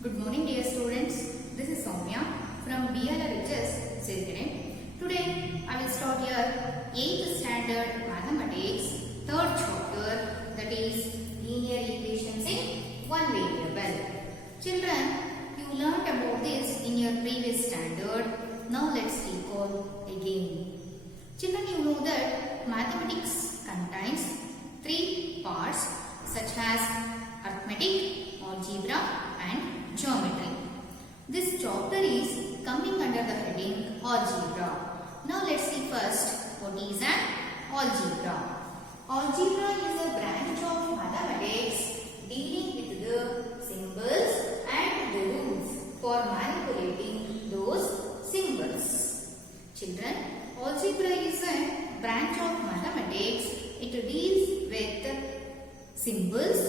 Good morning dear students. This is SOWMYA from BLRHS Sirigere. Today I will start your 8th standard mathematics 3rd chapter, that is linear equations in one variable. Children, you learnt about this in your previous standard. Now let's recall again. Children, you know that mathematics contains 3 parts such as arithmetic, algebra and geometry. This chapter is coming under the heading algebra. Now let's see first what is an algebra. Algebra is a branch of mathematics dealing with the symbols and the rules for manipulating those symbols. Children, algebra is a branch of mathematics. It deals with symbols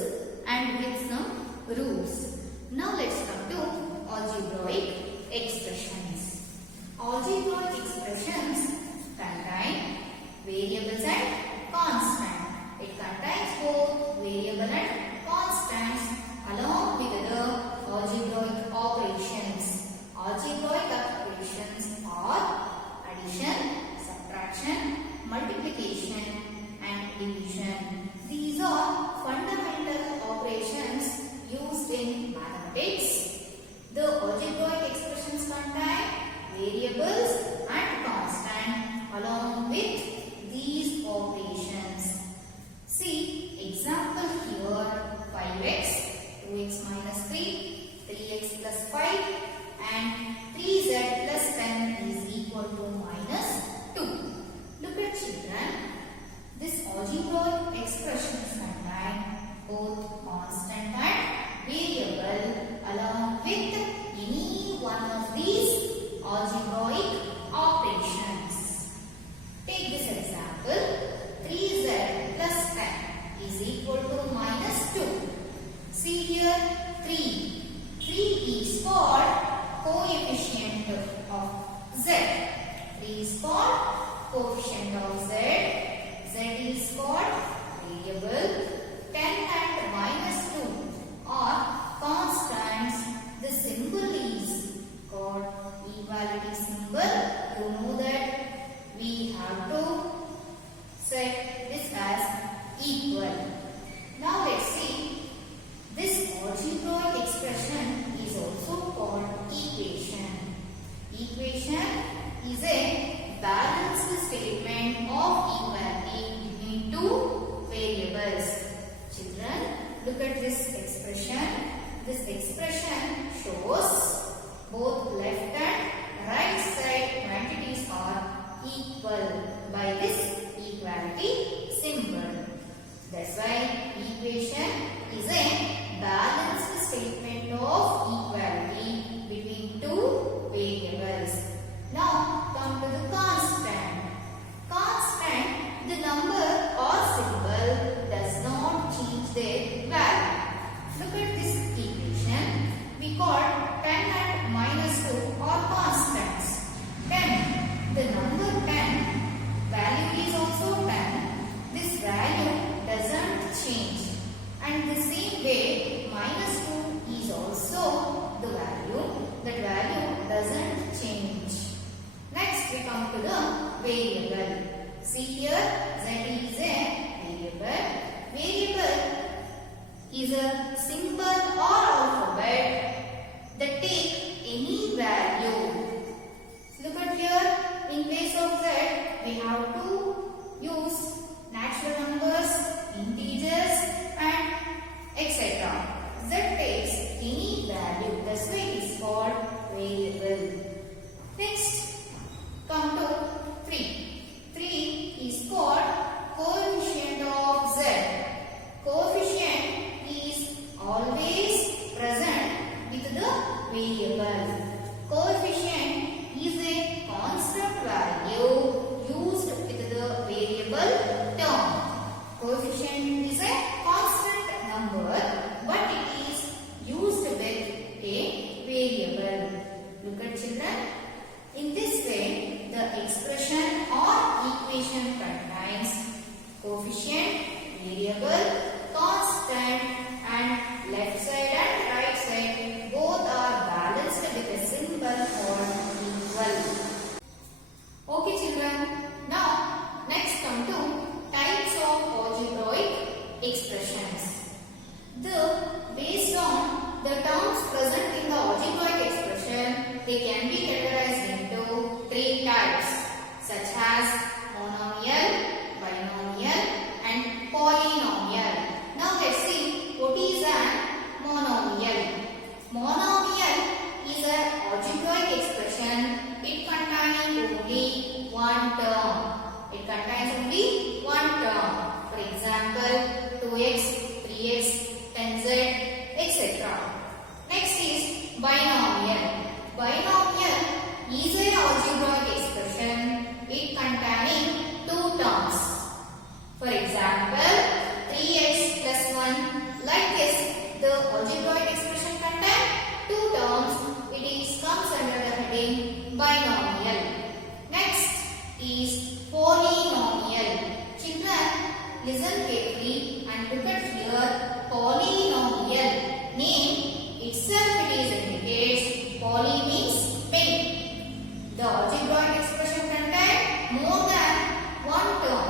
and with some rules. Now let's come to algebraic expressions. Algebraic expressions contain variables and constants. It contains both variable and constants along with the algebraic operations. Algebraic operations are addition, subtraction, multiplication and division. These are fundamental operations used in mathematics. The algebraic expressions contain variables and constants along with these operations. See example here: 5x, 2x minus 3, 3x plus 5 and 3z plus 10 is equal to minus 2. Look at children. This algebraic expressions contain both constant and variable along with any one of these algebraic operations. Take this example: 3z plus 10 is equal to minus 2. See here 3. 3 is called coefficient of z. 3 is called coefficient of z. Z is called variable. 10 and minus 2 are constants. The symbol is called equality symbol. You know that we have to set this as equal. Now let's see. This algebraic expression is also called equation. Equation is a balanced statement of equality between two variables. Children, look at this expression. This expression shows both left and right side quantities are equal by this equality symbol. That's why equation is a balanced statement of equality between two variables. Now come to the constant. Constant, the number or symbol does not change their value. Look at this equation. We call 10 and minus 2 are constants. 10, the number 10, value is also 10. This value doesn't change. And the same way, minus 2 is also the value. That value doesn't change. Next, we come to the variable. See here, z is a variable. Variable is a symbol or alphabet that take any value. Look at here, in place of z, we have to use natural numbers, integers and etc. Z takes any value. That's why it is called variable. Next, come to 3. 3 is called coefficient of z. Coefficient is always present with the variable. Coefficient is a constant value used with the variable term. Coefficient is a constant number, but it is used with a variable. Look at children. they can be categorized into three types such as monomial, binomial and polynomial. Now let's see what is a monomial. Monomial is an algebraic expression. It contains only one term. It contains only one term. For example, 2x, 3x, 10z, etc. Next is binomial. Binomial is an algebraic expression. It containing two terms. For example, 3x plus 1. Like this, the algebraic expression contains two terms. It comes under the heading binomial. Next is polynomial. Children, listen carefully and look at here. Polynomial name itself it is indicates. Poly means many. The algebraic expression contains more than one term.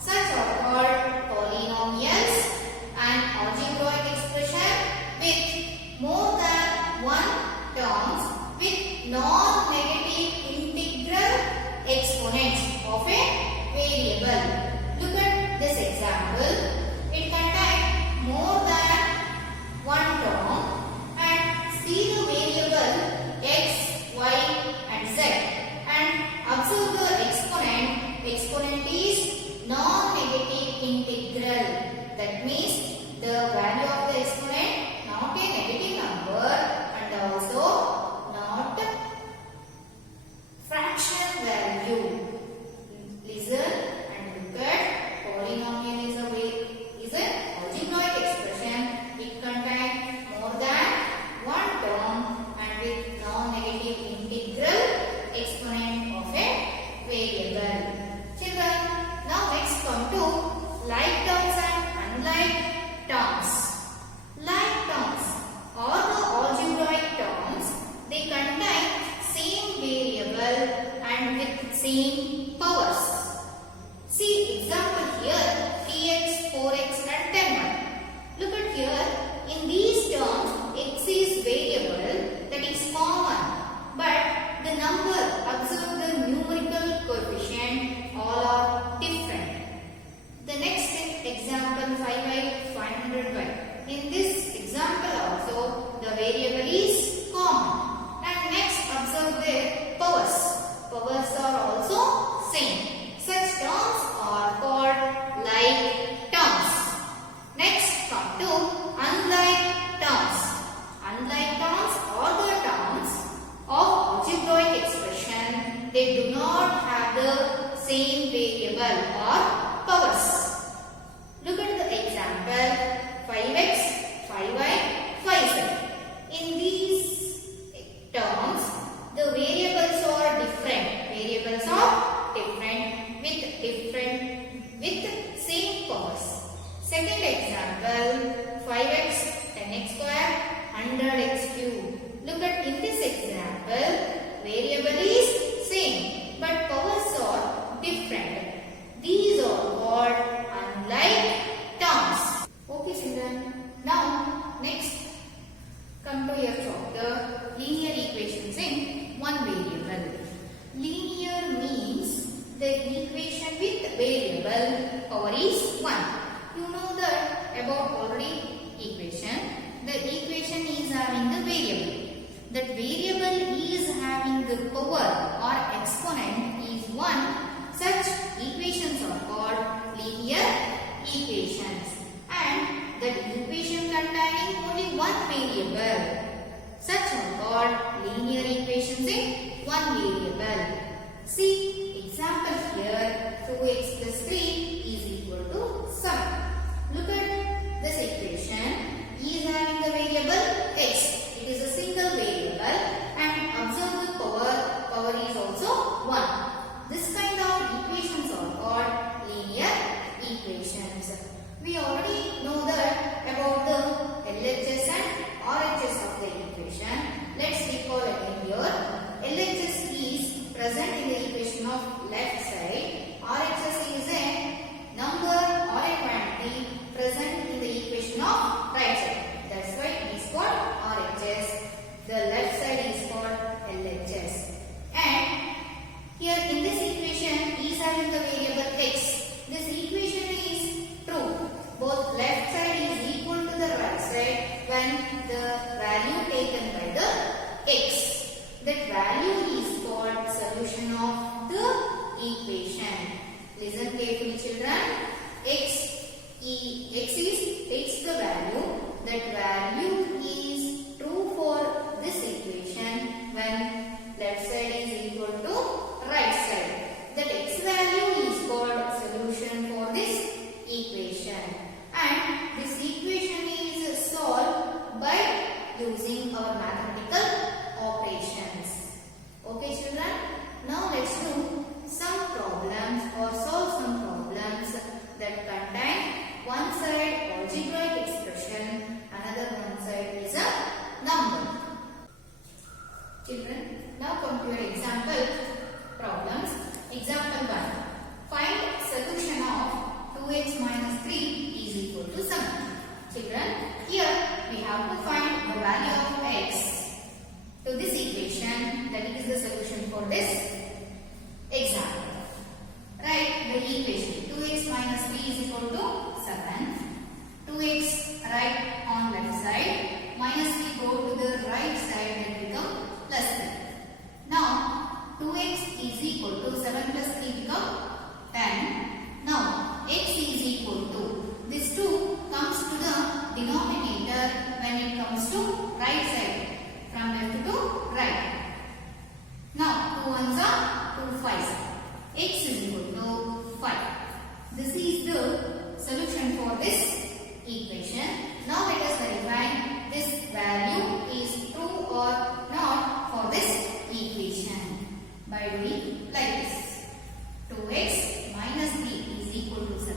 Such are called polynomials. An algebraic expression with more than one terms with non-negative integral exponent of a variable. Look at this example. It contains more than one term and see the variable x, y and z and observe the exponent. Exponent is non-negative integral. That means the value of the exponent not a negative number and also not fraction value. Listen and look at polynomial is an algebraic expression. It contains more than one term and with non-negative integral exponent of a variable. Children, now let's come to like terms and unlike terms. Like terms or the algebraic terms, they contain same variable and with same powers. See example here 3x, 4x and 10y. Look at here, in these terms x is variable, that is common, but the number, observe the numerical coefficient, all are different. The next example 5y, 500y. In this example also the variable is common. And next observe their powers. Powers are also same. Such terms are called like terms. Next come to unlike terms. Unlike terms are the terms of algebraic expression. They do not have the same variable or powers. Look at the example 5x, 5y, 5z. In these terms, the variables are different. Variables are different with same powers. Second example 5x, 10x square, 100x cube. Look at in this example, variable is same but powers are different. These are called unlike terms. Okay children, now next come to your chapter linear equations in one variable. Linear means the equation with variable power is 1. You know that about already equation. The equation is having the variable. That variable is having the power or exponent is 1. Such equations are called linear equations. And that equation containing only one variable. Such are called linear equations in one variable. See example here 2x plus 3 is equal to 7. Look at this equation. Is having the variable x. It is a single variable and observe the power. Power is also 1. This kind of equations are called linear equations. We already know that about the LHS and RHS of the equation. Let's recall again here. LHS is present in the equation of left side. RHS is a number or a quantity present in the equation of right side. That's why it is called RHS. The left side is called LHS. using our mathematical operations. Okay children, now let's do some problems or solve some problems that contain one side algebraic expression, another one side is a number. Children, now come to your example problems. Example 1. Find solution of 2x minus 3 is equal to 7. Children, here we have to find the value of x to this equation, that is the solution for this example. Write the equation 2x minus 3 is equal to 7. 2x write on left side, minus 3 go to the right side and become plus 3. Now 2x is equal to 7 plus 3 become 10. Now x is equal to, this 2 comes to the denominator when it comes to right side, from left to right. Now 2 ones are 2 5s. X is equal to 5. This is the solution for this equation. Now let us verify this value is true or not for this equation by doing like this. 2x minus 3 is equal to 7.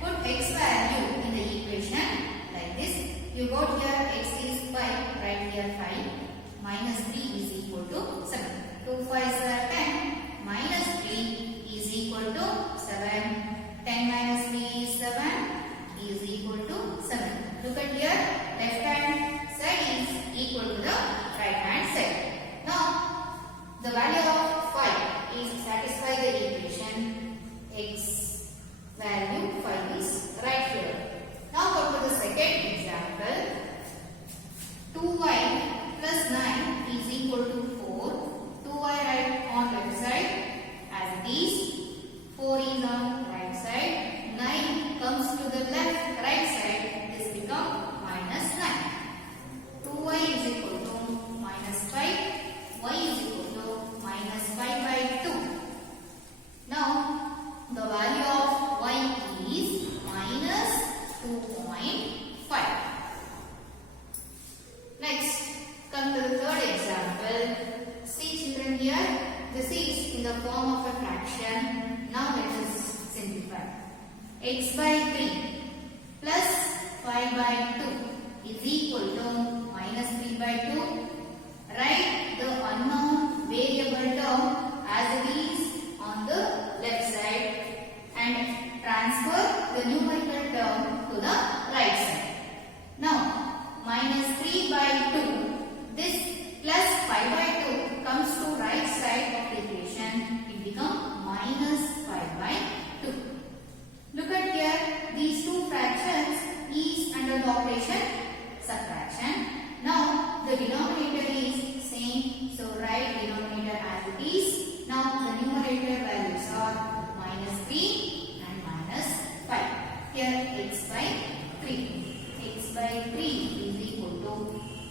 Put x value in the equation like this. You got here x is 5, write here 5. Minus 3 is equal to 7. 2 5s are 10. Minus 3 is equal to 7. 10 minus 3 is 7 is equal to 7. Look at here, left hand side is equal to the right hand side. Now the value of 5 is satisfy the equation. X value 5 is right here. Now go to the second example. 2y plus 9 is equal to 4. 2y write on left side as it is. 4 is on right side. 9 comes to the left right side. This become minus 9. 2y is equal to minus 5. Y is equal to minus 5 by 2. Now the value of y is minus 2.5. Next, come to the third example. See children here, this is in the form of a fraction. Now let us simplify. X by 3 plus 5 by 2 is equal to minus 3 by 2. Write the unknown variable term as it is on the left side and transfer the numerical term to the right side. Now minus 3 by 2, this plus 5 by 2 comes to right side of the equation. It becomes minus 5 by 2. Look at here, these two fractions is under the operation subtraction. Now the denominator is same, so write denominator as it is. Now the numerator values are minus 3 and minus 5. Here x by 3. X by 3 is equal to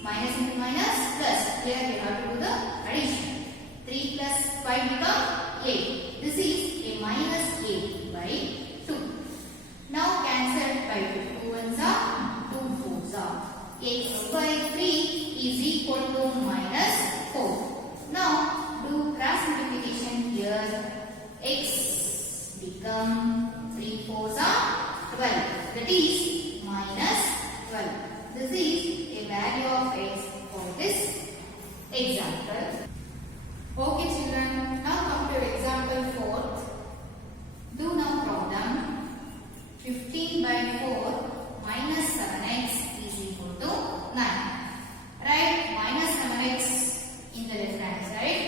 minus into minus plus. Here we have to do the addition. 3 plus 5 become 8. This is a minus 8 by 2. Now cancel by 2. 2 ones are 2 4s are. X by 3 is equal to minus 4. Now do cross multiplication here. X become 3 4s are 12. That is minus 12. This is a value of x for this example. Okay children, now come to example 4. Do now problem. 15 by 4 minus 7x is equal to 9. Write minus 7x in the left hand side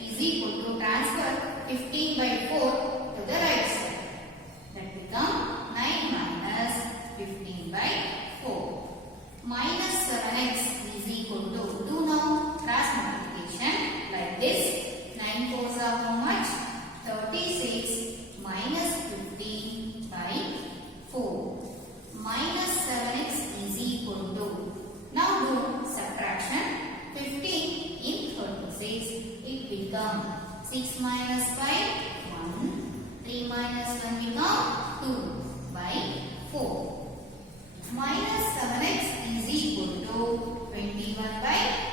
is equal to transfer 15 by 4 to the right side. That become 9 minus 15 by 4. Minus 7x is equal to, do now cross multiplication like this. 9 4s are how much? 36 minus 15 by 4. Minus 7x is equal to, now do subtraction. 15 in 36, it becomes 6 minus 5, 1. 3 minus 1 become 2 by 4. Minus 7x is equal to 21 by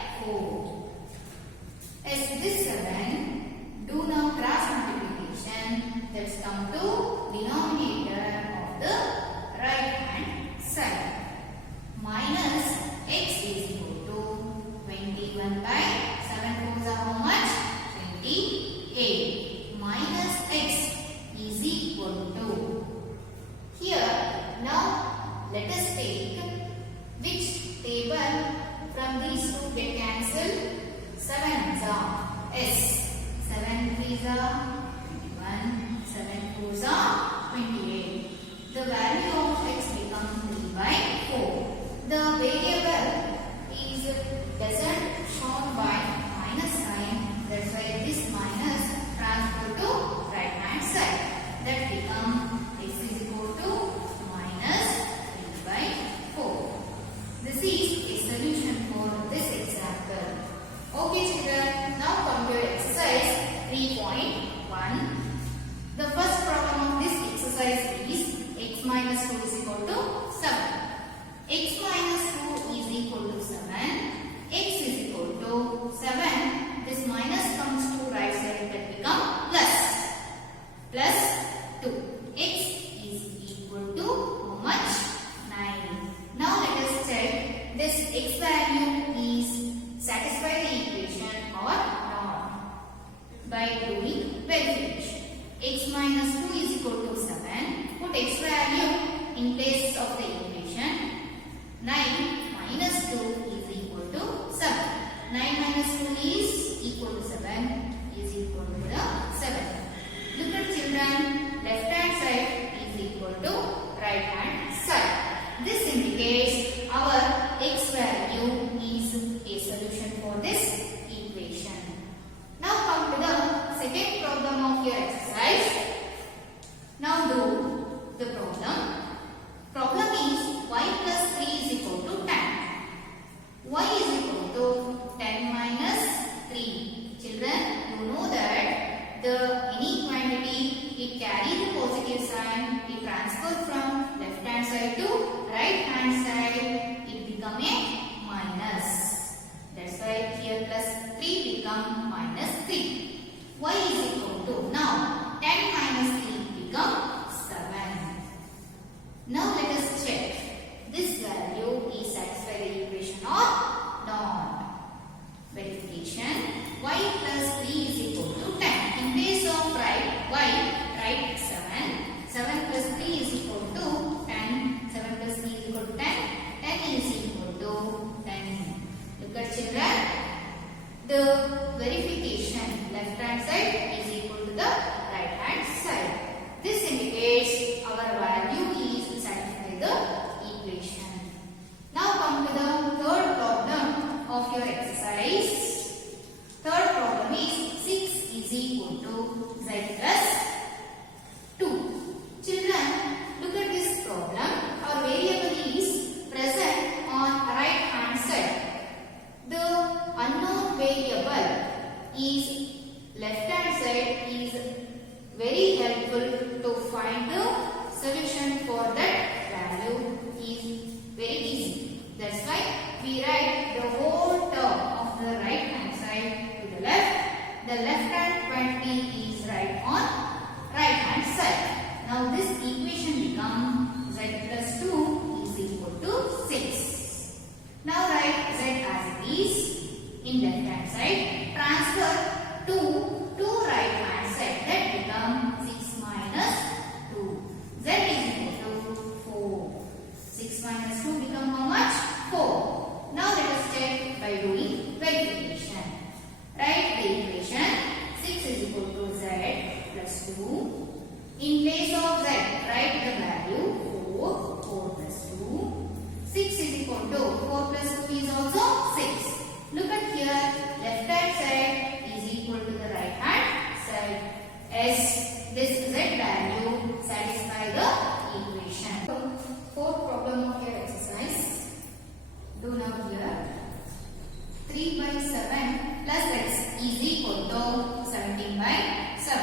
7 ones are S. 7 threes are 21. 7 fours are 28. The value of x becomes 3 by 4. The variable is doesn't shown by minus sign. That's why this minus transfer to right hand side. That becomes x is equal to minus 3 by 4. This is a solution for this example. Okay children, now come to your exercise 3.1. The first problem of this exercise is x minus 2 is equal to 7. X minus 2 is equal to 7. X is equal to 7. This minus comes to right side, that become plus. Plus 2. X is equal to how much? 9. Now let us check this x value is satisfy the equation or not by doing verification. X minus 2 is equal to 7. Put x value in place of the equation. 9 minus 2 is equal to 7. 9 minus 2 is equal to 7 is equal to the 7. Look at children, left hand side is equal to right hand side. This indicates our x value is a solution for this equation. Now come to the second problem of your exercise. Now do the problem. Problem is y plus 3 is equal to 10. Y is equal to 10 minus 3. Children, you know that any quantity, it carry the positive sign, it transfer from left hand side to right hand side, it become a minus. That's why here plus 3 become minus 3. Y is equal to, now 10 minus 3 become 7. Now let us check this value is satisfy the equation or not. Verification. Y plus 3 is equal to 10. In place of y, write 7. 7 plus 3 is equal to 10. 7 plus 3 is equal to 10. 10 is equal to 10. Look at children. The verification left hand side is equal to the right hand side. This indicates our value is satisfy the equation. Now come to the third problem of your exercise. Third problem is 6 is equal to z plus 2. Children, look at this problem. Our variable is present on right hand side. The unknown variable is left hand side is very helpful to find the solution for that value is very easy. That's why we write the whole term of the right hand side to the left. The left hand quantity is right on right hand side. Now this equation becomes z plus 2 is equal to 6. Now write z as it is in left hand side. Transfer 2 to right hand side. That becomes 6 minus 2. Z is equal to 4. 6 minus 2 become how much? 4. Now let us check by doing verification. Write the equation. 6 is equal to z plus 2. In place of z, write the value 4. 4 plus 2. 6 is equal to 4 plus 2 is also 6. Look at here. Left hand side is equal to the right hand side. As this z value satisfy the equation. Fourth problem of your exercise. Do now here. 3 by 7 plus x is equal to 17 by 7.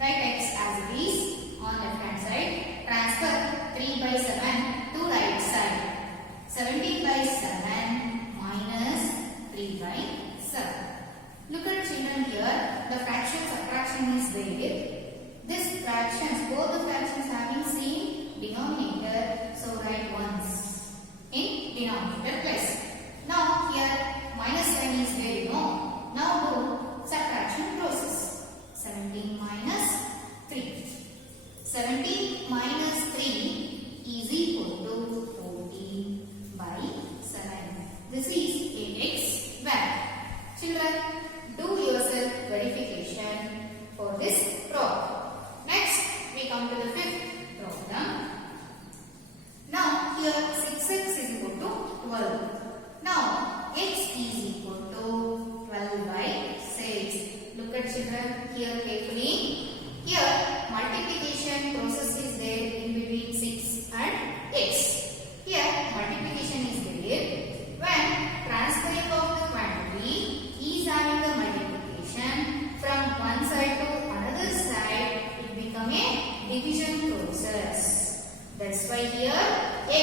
Write x as it is on left hand side. Transfer 3 by 7 to right side. 17 by 7 minus 3 by 7. Look at children here. The fraction subtraction is there. This fractions, both the fractions having same denominator. So write ones in denominator place. Now here minus sign is there, no. Now do subtraction process. 17 minus 3. 17 minus 3 is equal to 14 by 7. This is a x value. Children, here carefully. Here multiplication process is there in between 6 and x. Here multiplication is there. When transferring of the quantity is having the multiplication from one side to another side, it become a division process. That's why here x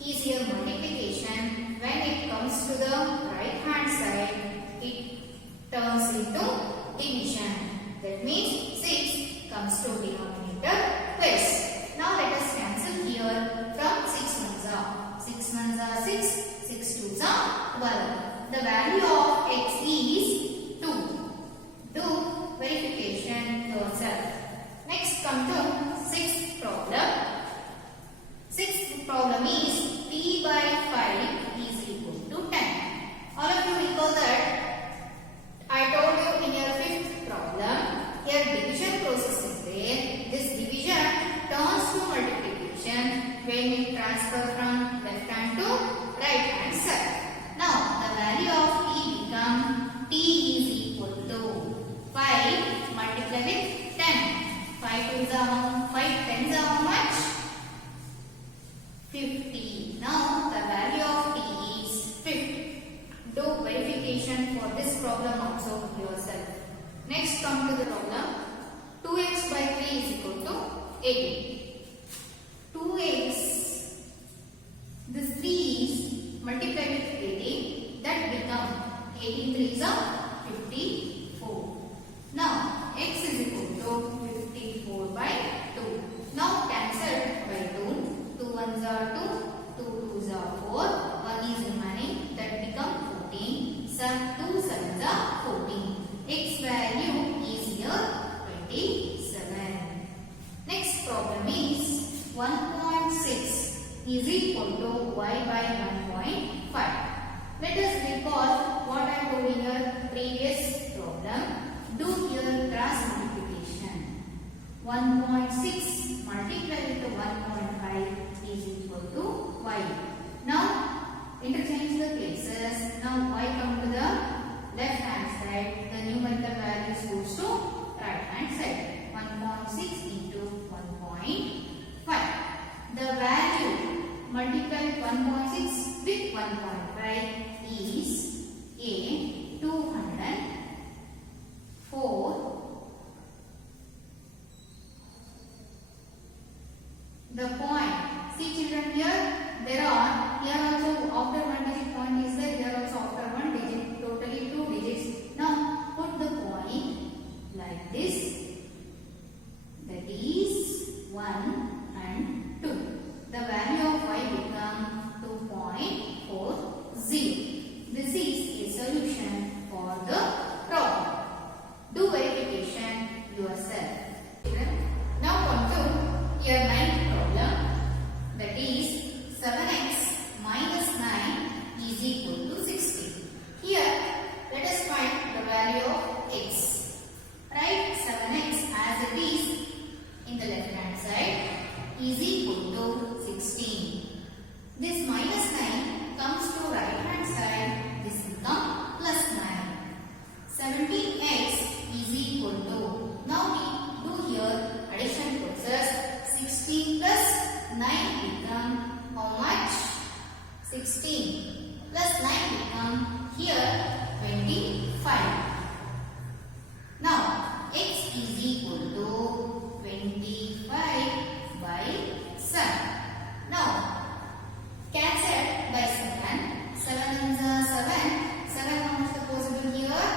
is here multiplication. When it comes to the right hand side, it turns into division. That means 6 comes to denominator plus. Now let us cancel here from 6 ones are 6 ones are 6, 6 twos are 12. The value of x is 2. Do verification yourself. Next come to sixth problem. Sixth problem is p by 5 is equal to 10. All of you recall that I told you in your fifth problem, here division process is there. This division turns to multiplication when it transfer from left hand to right hand side. Now the value of t become t is equal to 5 multiplied with 10. 5 twos are how? 5 tens are how much? 50. Now the value of t is 50. Do verification for this problem also yourself. Next come to the problem. 2x by 3 is equal to 18. 2x, this 3 is multiplied with 18, that become 18 3s are 54. Now x is equal to 54 by 2. Now cancel by 2. 2 ones are 2, 2 twos are 4, 1 is remaining, that become 14. 2 sevens are 14. X value is here 27. Next problem is 1.6 is equal to y by 1.5. Let us recall what I told in your previous problem. Do here cross multiplication. 1.6 multiplied with 1.5 is equal to y. Now interchange the places. Now y come to the left hand side. The numerical values goes to right hand side. 1.6 into 1.5. The value multiplied 1.6 with 1.5 is a 204. The point. See children, here there are, here also after one digit point is there, here also after one digit, totally 2 digits. Now put the point like this, that is 1 and 2. The value of y become 2.40. This is a solution for the problem. Do verification yourself. Now come to your ninth problem, that is 7x minus 9 is equal to 60. Here let us find the value of x. Write 7x as it is in the left hand side is equal to 16. This minus 9 comes to right hand side, this become plus 9. 17x is equal to, now we do here addition process. 16 plus 9 become how much? 16 plus 9 become here 25. Now x is equal to 25 by 7. Now cancel by 7. 7 ones are 7. 7 how much the possible here?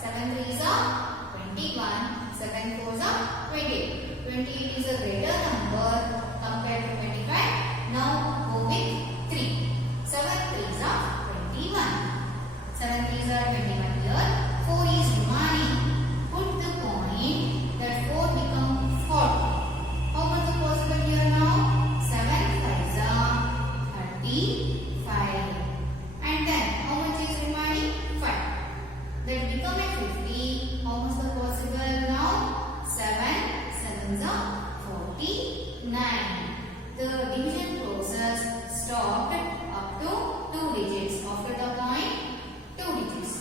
7 3s are 21. 7 4s are 28. 28 is a greater number compared to 25. Now go with 3. 7 3s are 21. 7 3s are 21 here. 4 is remaining. Put the point that 4 become 40. How much is possible here now? 7 5s are 35. And then how much is remaining? 5. That become a 50. How much is possible now? 7 7s are 49. The division process stopped up to 2 digits. After the point, 2 digits.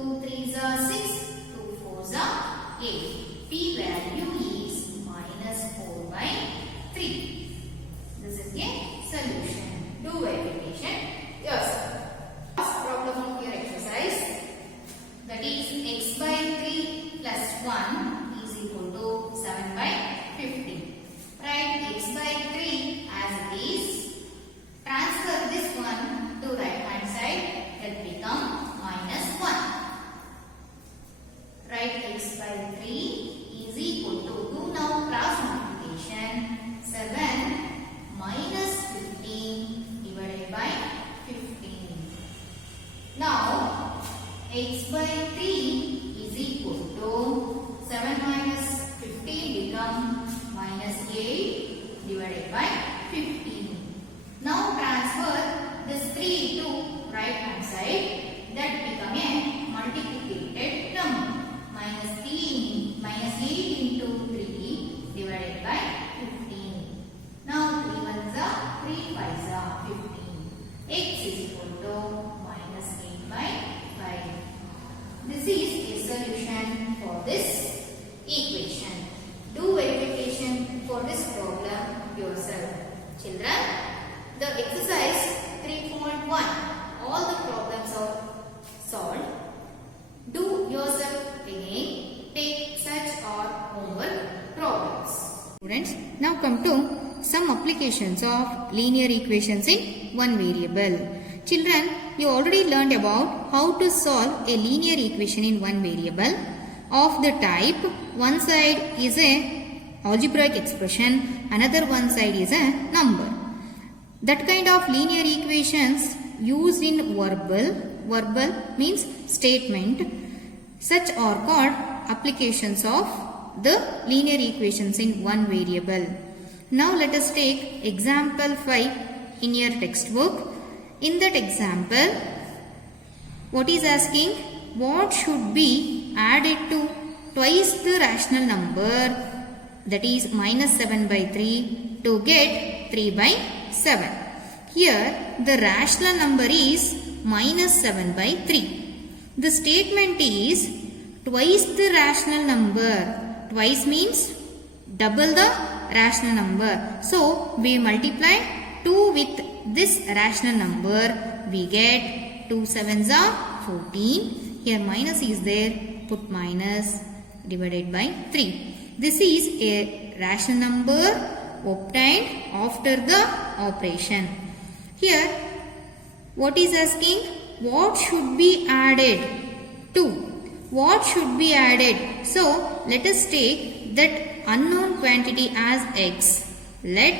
2 3s are 6, 2 4s are 8. P value is minus 4 by 3. This is a solution. Do verification yourself. Last problem of your exercise, that is x by 3 plus 1 is equal to 7 by 15. Write x by 3 as it is. Transfer this one to right hand side, that become minus 1. Write x by 3 is equal to, do now cross multiplication, 7 minus 15 divided by 15. Now x by 3 is equal to 7 minus 15 become minus 8 divided by 15. Now transfer this 3 to right hand side, that become a multiplicated number. Minus 8 into 3 divided by 15. Now 3 ones are 3 5s are 15. X is equal to minus 8 by 5. This is a solution for this equation. Do verification for this problem yourself. Children, the exercise 3.1, all the problems are solved. Do yourself again. Take such or homework problems. Students, now come to some applications of linear equations in one variable. Children, you already learned about how to solve a linear equation in one variable of the type one side is a algebraic expression, another one side is a number. That kind of linear equations used in verbal means statement. Such are called applications of the linear equations in one variable. Now let us take example 5 in your textbook. In that example, what is asking? What should be added to twice the rational number, that is minus 7 by 3, to get 3 by 7. Here the rational number is minus 7 by 3. The statement is twice the rational number. Twice means double the rational number. So we multiply 2 with this rational number. We get 2 7s are 14. Here minus is there. Put minus divided by 3. This is a rational number obtained after the operation. Here what is asking? What should be added to? What should be added? So let us take that unknown quantity as x. Let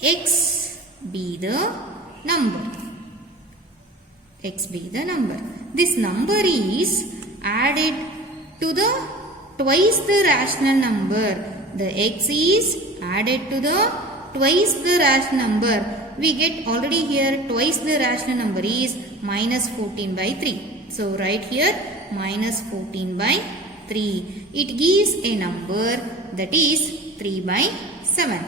x be the number. X be the number. This number is added to the twice the rational number. The x is added to the twice the rational number. We get already here twice the rational number is minus 14 by 3. So write here minus 14 by 3. It gives a number that is 3 by 7.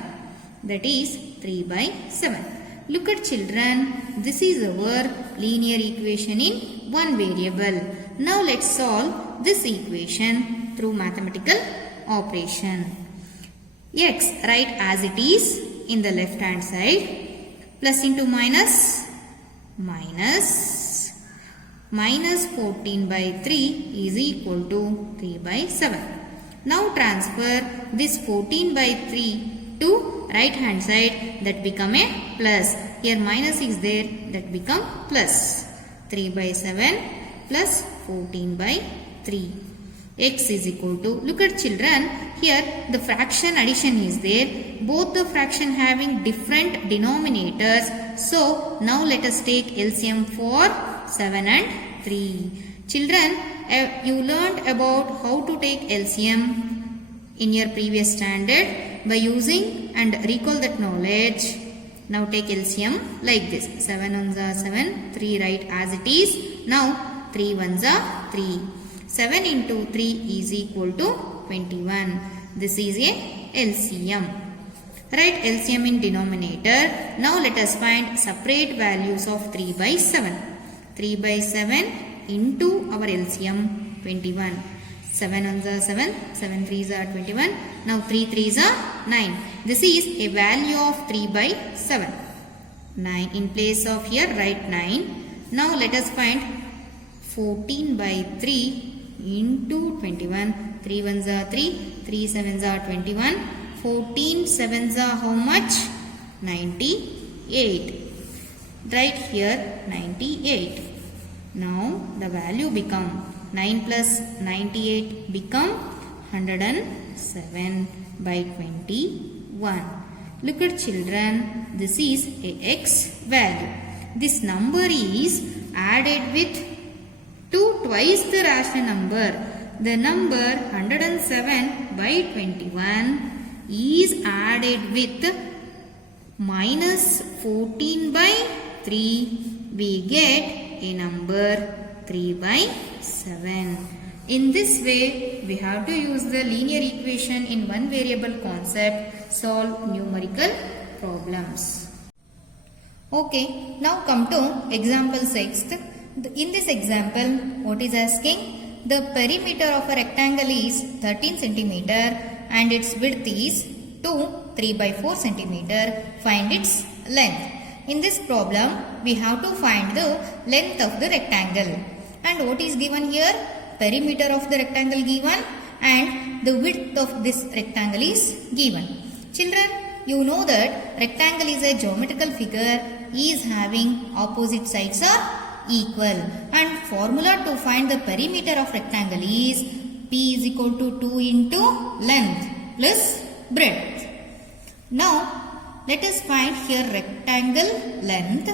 That is 3 by 7. Look at children, this is our linear equation in one variable. Now let's solve this equation through mathematical operation. X write as it is in the left hand side. Plus into minus, minus 14 by 3 is equal to 3 by 7. Now transfer this 14 by 3 to right hand side, that become a plus. Here minus is there, that become plus. 3 by 7 plus 14 by 3. X is equal to, look at children, here the fraction addition is there, both the fraction having different denominators. So now let us take LCM for 7 and 3. Children, you learned about how to take LCM in your previous standard by using and recall that knowledge. Now take LCM like this. 7 ones are 7, 3 write as it is. Now 3 ones are 3. 7 into 3 is equal to 21. This is a LCM. Write LCM in denominator. Now let us find separate values of 3 by 7. 3 by 7 into our LCM 21. 7 ones are 7, 7 threes are 21. Now 3 threes are 9. This is a value of 3 by 7. 9 in place of here write 9. Now let us find 14 by 3 into 21. 3 ones are 3, 3 sevens are 21. 14 sevens are how much? 98. Write here 98. Now the value become 9 plus 98 become 107 by 21. Look at children, this is a x value. This number is added with 2 twice the rational number. The number 107 by 21 is added with minus 14 by 3. We get a number 3 by 7. In this way, we have to use the linear equation in one variable concept, solve numerical problems. Okay, now come to example 6th. In this example, what is asking? The perimeter of a rectangle is 13 cm and its width is 3 by 4 cm. Find its length. In this problem, we have to find the length of the rectangle. And what is given here? Perimeter of the rectangle given and the width of this rectangle is given. Children, you know that rectangle is a geometrical figure, is having opposite sides are equal. And formula to find the perimeter of rectangle is P is equal to 2 into length plus breadth. Now, let us find here rectangle length.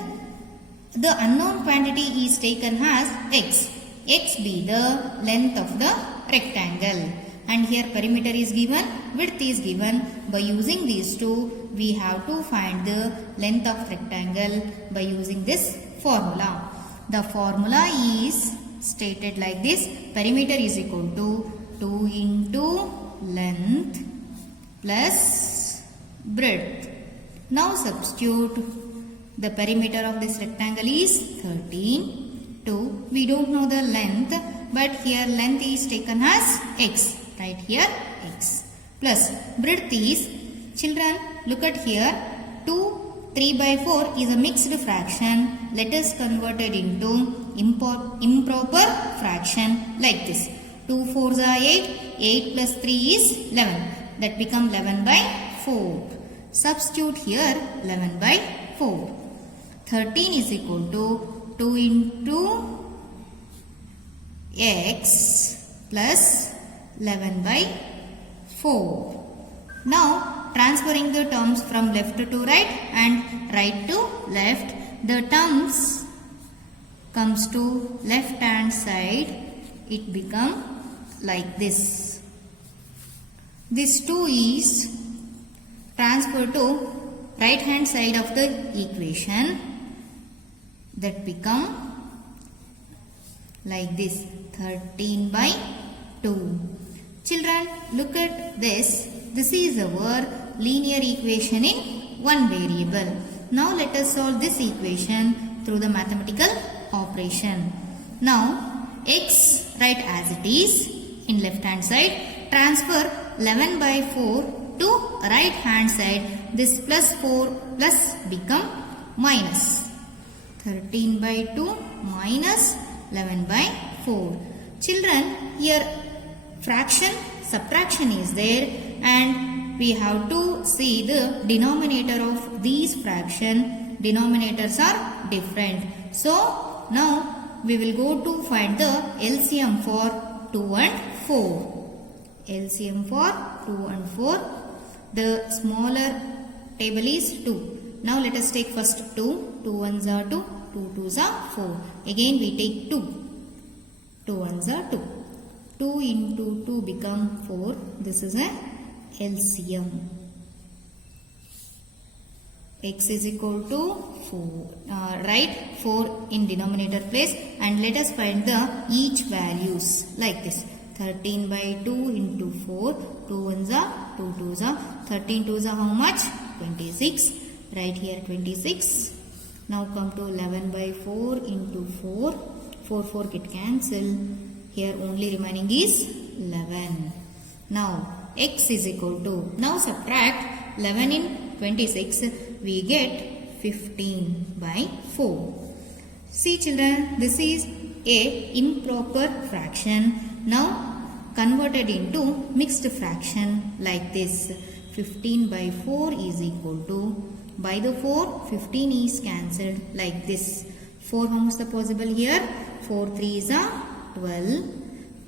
The unknown quantity is taken as x. X be the length of the rectangle. And here perimeter is given, width is given. By using these two, we have to find the length of rectangle by using this formula. The formula is stated like this. Perimeter is equal to 2 into length plus breadth. Now substitute the perimeter of this rectangle is 13. 2. We don't know the length, but here length is taken as x. Right here x. Plus breadth is, children, look at here. 3 by 4 is a mixed fraction. Let us convert it into improper fraction like this. 2 4s are 8. 8 plus 3 is 11. That become 11 by 4. Substitute here 11 by 4. 13 is equal to 2 into x plus 11 by 4. Now transferring the terms from left to right and right to left, the terms comes to left hand side, it become like this. This 2 is transferred to right hand side of the equation, that become like this, 13 by 2. Children, look at this. This is our linear equation in one variable. Now let us solve this equation through the mathematical operation. Now x write as it is in left hand side. Transfer 11 by 4 to right hand side. This plus 4 plus become minus. 13 by 2 minus 11 by 4. Children, here subtraction is there and we have to see the denominator of these fraction. Denominators are different. So, now we will go to find the LCM for 2 and 4. LCM for 2 and 4. The smaller table is 2. Now let us take first 2. 2 ones are 2. 2 twos are 4. Again we take 2. 2 ones are 2. 2 into 2 become 4. This is a LCM. X is equal to 4. Write 4 in denominator place and let us find the each values like this. 13 by 2 into 4. 2 ones are 2 twos are 13 twos are how much? 26. Right here 26. Now come to 11 by 4 into 4. 4 4 get cancel. Here only remaining is 11. Now x is equal to, now subtract 11 in 26, we get 15 by 4. See children, this is a improper fraction. Now converted into mixed fraction like this. 15 by 4 is equal to, by the 4, 15 is cancelled like this. 4 how much the possible here? 4 3 is a 12.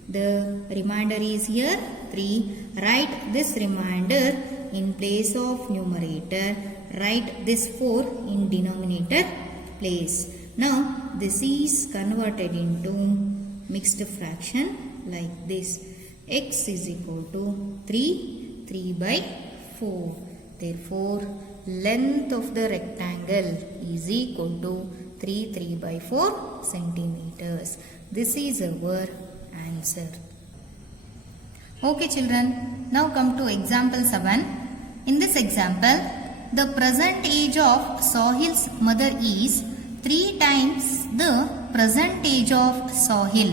The remainder is here 3. Write this remainder in place of numerator. Write this 4 in denominator place. Now this is converted into mixed fraction like this. X is equal to 3 by 4. Therefore length of the rectangle is equal to 3 by 4 centimeters. This is our answer. Okay children, now come to example 7. In this example, the present age of Sahil's mother is 3 times the present age of Sahil.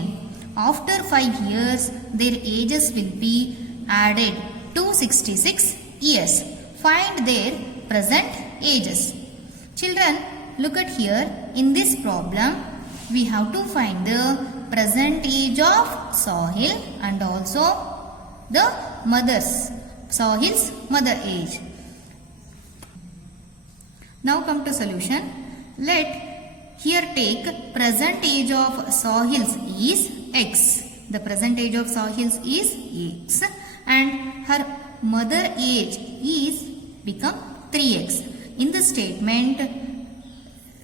After 5 years, their ages will be added to 66 years. Find their present ages. Children, look at here. In this problem, we have to find the present age of Sahil and also the Sahil's mother age. Now come to solution. Let here take present age of Sahil's is x. The present age of Sahil's is x and her mother age is become 3x. In the statement,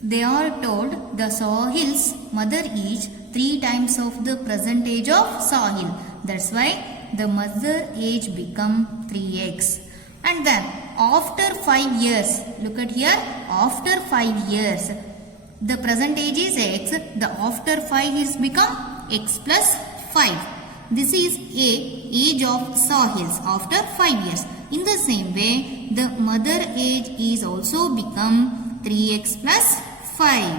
they are told the Sahil's mother age 3 times of the present age of Sahil. That's why the mother age become 3x. And then after 5 years, look at here, after 5 years, the present age is x, the after 5 is become x plus 5. This is a age of Sahil's after 5 years. In the same way, the mother age is also become 3x plus 5.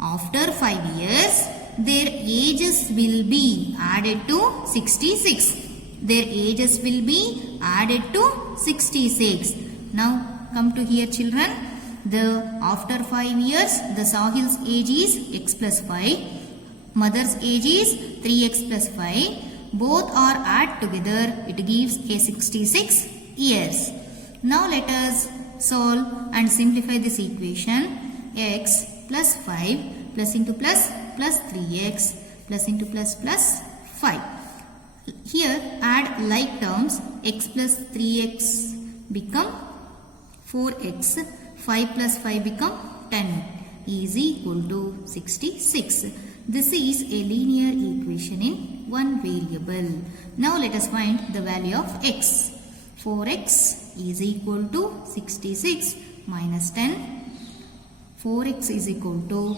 After 5 years, their ages will be added to 66. Their ages will be added to 66. Now come to here children. The after 5 years, the Sahil's age is x plus 5. Mother's age is 3x plus 5. Both are add together. It gives a 66 years. Now let us solve and simplify this equation. X plus 5 plus into plus plus 3x plus into plus plus 5. Here add like terms. X plus 3x become 4x. 5 plus 5 become 10 is equal to 66. This is a linear equation in one variable. Now let us find the value of x. 4x is equal to 66 minus 10. 4x is equal to,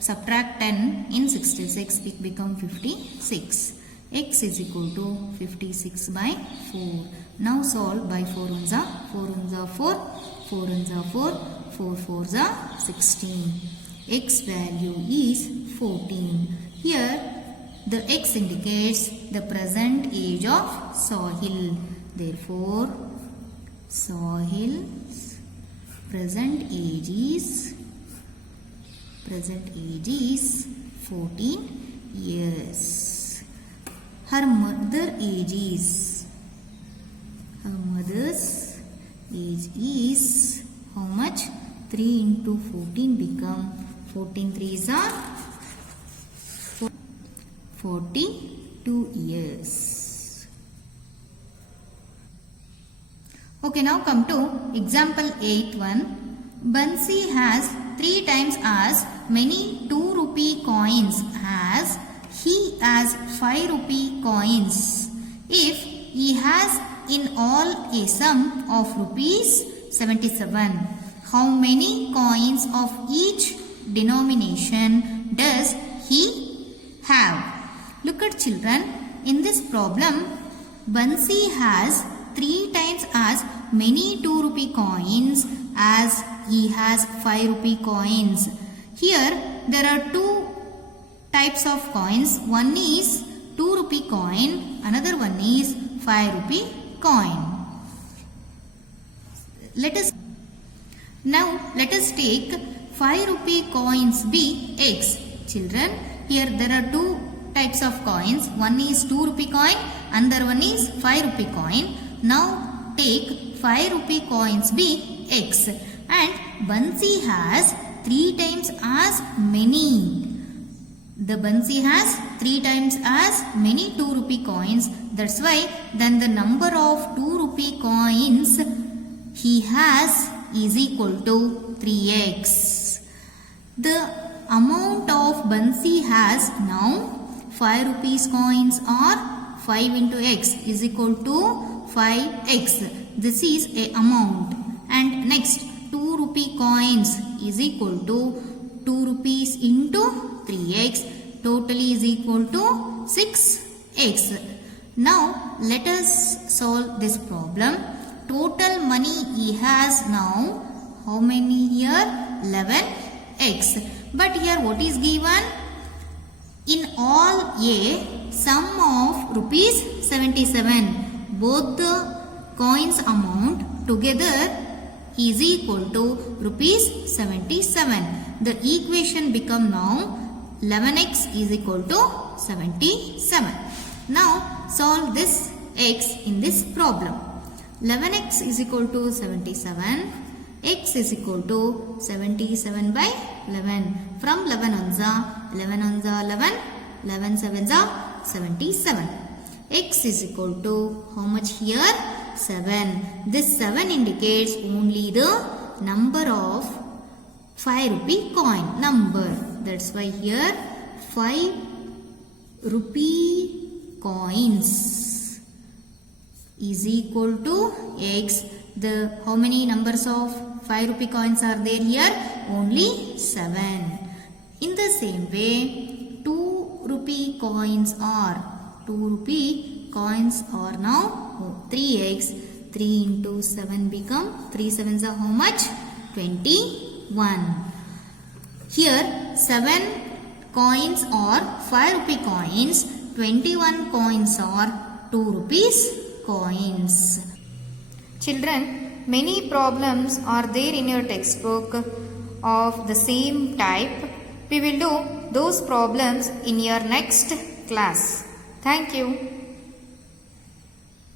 subtract 10 in 66, it becomes 56. X is equal to 56 by 4. Now solve by 4 ones are 4 ones are 4, 4 ones are 4, 4 fours are 16. X value is 14. Here the x indicates the present age of Sahil. Therefore, Sahil's present age is 14 years. Her mother's age is how much? 3 into 14 become 14 3s are 42 years. Okay, now come to example 8th one. Bansi has 3 times as many 2 rupee coins as he has 5 rupee coins. If he has in all a sum of rupees 77, how many coins of each denomination does he have? Look at children, in this problem, Bansi has 3 times as many 2 rupee coins as he has 5 rupee coins. Here there are 2 types of coins. One is 2 rupee coin, another one is 5 rupee coin. Let us take 5 rupee coins be X. Children, here there are two types of coins. One is 2 rupee coin, another one is 5 rupee coin. Now take 5 rupee coins be X, and Bansi has 3 times as many. The Bansi has 3 times as many 2 rupee coins. That's why then the number of 2 rupee coins he has is equal to 3x. The amount of Bansi has now 5 rupees coins are 5 into x is equal to 5x. This is a amount. And next 2 rupee coins is equal to 2 rupees into 3x. Totally is equal to 6x. Now let us solve this problem. Total money he has now, how many here? 11x. But here what is given? In all A, sum of rupees 77. Both the coins amount together is equal to rupees 77. The equation become now 11x is equal to 77. Now solve this x in this problem. 11x is equal to 77. X is equal to 77 by 11. From 11 onza, 11 onza 11, 11 7za 77. X is equal to how much here? 7. This 7 indicates only the number of 5 rupee coin number. That's why here 5 rupee coins is equal to x. The how many numbers of 5 rupee coins are there here? Only 7. In the same way, 2 rupee coins are now 3x. 3 into 7 become 3 sevens are how much? 21. Here 7 coins are 5 rupee coins. 21 coins are 2 rupees coins. Children, many problems are there in your textbook of the same type. We will do those problems in your next class. Thank you.